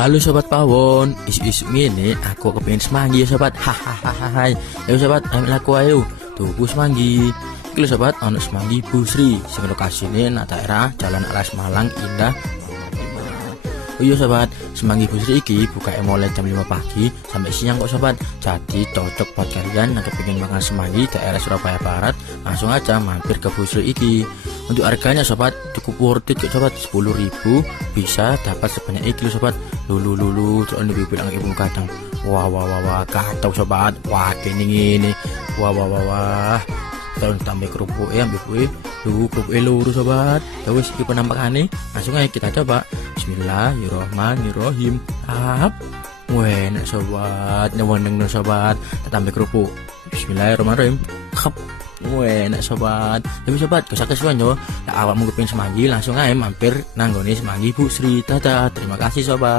Halo sobat pawon, isu-isu ini aku kepingin semanggi ya sobat. Hahaha. Ayo sobat, ayo tuku semanggi. Iki lho sobat, ono semanggi Busri sing lokasine nang daerah Jalan Alas Malang Indah. Oh iya sobat, semanggi Busri iki buka mulai jam 5 pagi sampai siang kok sobat. Jadi cocok buat kalian yang kepingin makan semanggi daerah Surabaya Barat, langsung aja mampir ke Busri iki. Untuk harganya sobat cukup worth it kok sobat, 10.000 bisa dapat sebanyak iki lho sobat. Lulu terus ini bilang ibu kadang wah kacau sobat, wah ini wah terus tambah kerupuk ambil kue kerupuk luru sobat. Terus iki penampakannya langsung aja kita coba. Bismillahirrohmanirrohim. Enak sobat, nyeweneng sobat, tambah kerupuk. Bismillahirrohmanirrohim. Enak sobat. Tapi sobat gak usah kesuwen yo. Awakmu kepengin semanggi langsung aja mampir nang nggone semanggi Busri. Dadah, terima kasih sobat.